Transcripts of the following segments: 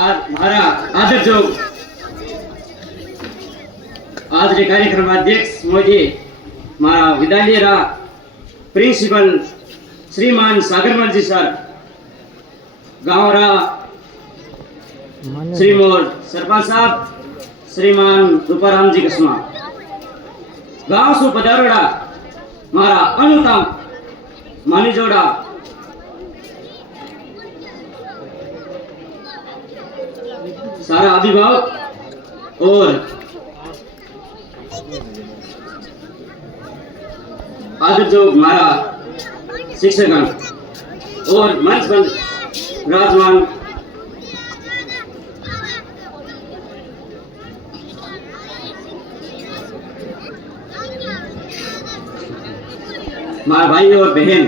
મારા આદરજોગ आज के कार्यक्रम अध्यक्ष मोदी मारा विद्यालय प्रिंसिपल श्रीमान सागरमल जी सर गाँव श्री मोर सरपंच साहब श्रीमान रूपाराम जी कसमा गाँव सु पधारोड़ा मारा अनुतम मानीजोड़ा सारा अभिभावक और आदर जो हमारा शिक्षकगण और मंच पर विराजमान माँ भाई और बहन,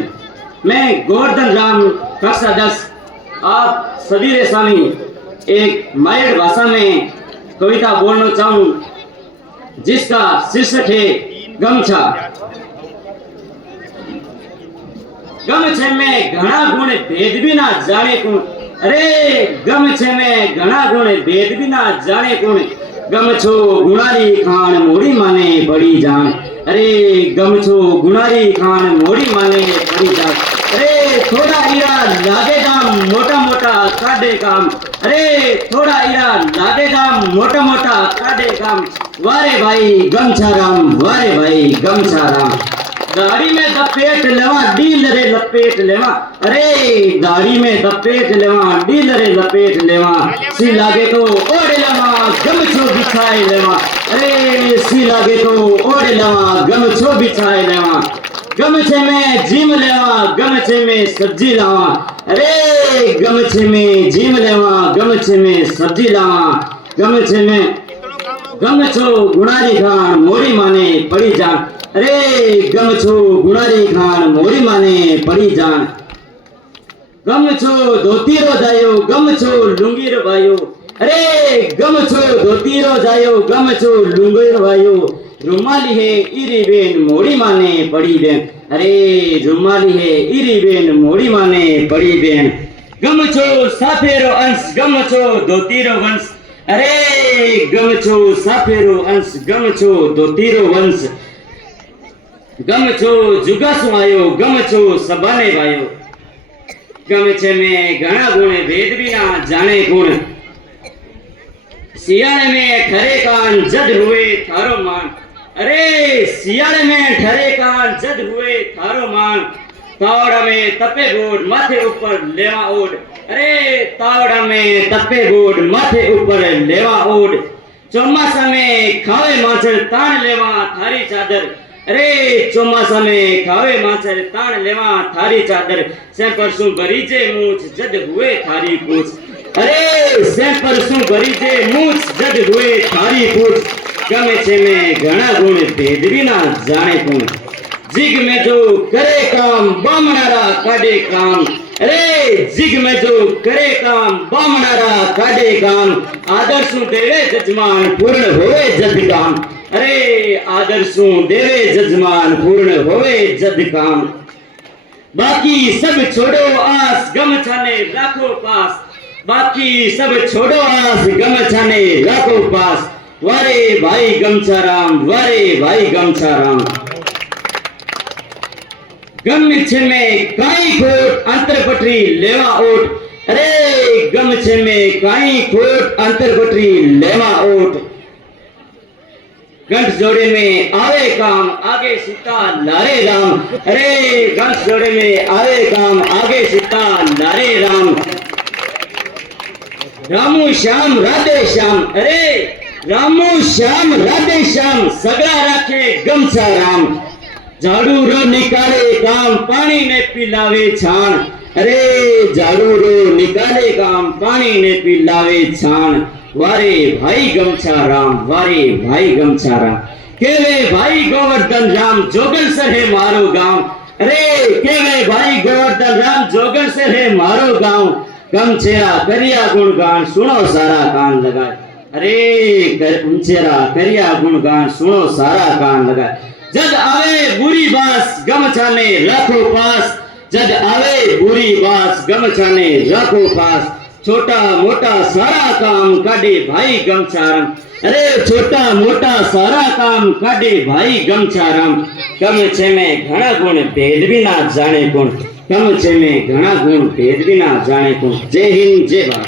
मैं गोवर्धन राम कक्षा 10 आप सभी रे सामी एक मायर भाषा में कविता बोलना चाहूं जिसका शीर्षक है गमछा। गमछे में घना गुण भेद भी ना जाने कौन, अरे गमछे में घना गुण भेद भी ना जाने कौन, गमछो गुणारी खान मोड़ी माने बड़ी जान, अरे गमछो गुणारी खान मोड़ी माने बड़ी जान, अरे थोड़ा इरा लागे दाम मोटा मोटा काटे काम, अरे थोड़ा इरा लागे दाम मोटा मोटा काटे काम, वारे भाई गमछा राम, वारे भाई गमछा राम। दाढ़ी में दपेट लेवा डील रे लपेट लेवा, अरे दाढ़ी में दपेट लेवा डील रे लपेट लेवा, सी लागे तो ओढ़ लेवा गमछो बिछाए लेवा, अरे सी लागे तो ओढ़ लेवा गमछो बिछाए लेवा, गमछे में जीम लेवा गमछे में सब्जी लावा, अरे गमछे में जीम लेवा गमछे में सब्जी लावा, गमछे में गमछो गुणारी खान मोरी माने पड़ी जान, अरे गमछो गुणारी खान मोरी माने पड़ी जान, गमछो धोती रो जायो गमछो लुंगी रो भायो, अरे गमछो धोती रो जायो गमछो लुंगी रो भायो, रुमाली है इरी बेन मोड़ी माने पड़ी बेन, अरे रुमाली है इरी बेन मोड़ी माने पड़ी बेन, गमछो साफेरो अंश गमछो धोती रो वंश, अरे गमछो साफेरो अंश गमछो धोती रो वंश, गमछो जुगासु आयो गमछो सबाने भायो, गमछे में घना गुण भेद भी ना जाने गुण, सियाले में ठरे कान जद हुए थारो मान, अरे सियाले में ठरे कान जद हुए थारो मान, तावड़ा में तपे गोड माथे ऊपर लेवा ओढ़, अरे तावड़ा में तपे गोड माथे ऊपर लेवा ओढ़, चौमासा में खावे माछर तान लेवा थारी चादर, अरे चौमासा में खावे माछर तान लेवा थारी चादर, से परसों बरीजे मूछ जद हुए थारी पूछ, अरे से परसों बरीजे मूछ जद हुए थारी पूछ, गमछे में घना गुण भेद भी ना जाने कौन, जिग में जो करे काम बामणारा काढ़े काम, अरे जिग में जो करे काम बामणारा काढ़े काम, आदर सु देवे जजमान पूर्ण होवे जद काम, अरे आदर सु देवे जजमान पूर्ण होवे जद काम, बाकी सब छोड़ो आस गमछा ने राखो पास, बाकी सब छोड़ो आस गमछा ने राखो पास, वारे भाई गमछा राम, वारे भाई गमछा राम। गमछे में काई खोट अंतर पटरी लेवा ओट, अरे गमछे में काई खोट अंतर पटरी लेवा ओट, गंठ जोड़े में आवे काम आगे सीता लारे राम, अरे गंठ जोड़े में आवे काम आगे सीता लारे राम, रामू श्याम राधे श्याम, अरे रामू श्याम राधे श्याम सगड़ा राखे गमछा राम, झाड़ू रो निकाले काम पानी ने पिलावे छान, अरे झाड़ू रो निकाले काम पानी ने पिलावे छान, वारे भाई गमछा राम, वारे भाई गमछा राम, केवे भाई गोवर्धन राम जोगल सर है मारो गांव, अरे केवे भाई गोवर्धन राम जोगल सर है मारो गांव, गमछेरा करिया गुणगान सुनो सारा कान लगाए, अरे गमछेरा करिया गुणगान सुनो सारा कान लगाए, जद आवे बुरी बास गमछा ने रखो पास, जद आवे बुरी बास गमछा ने रखो पास, छोटा मोटा सारा काम काढे भाई गमछाराम। अरे छोटा मोटा सारा काम काढे भाई गमछाराम। गम छे में घना गुण भेद भी ना जाने कोण। गम छे में घना गुण भेद भी ना जाने कोण। जय हिंद जय भारत।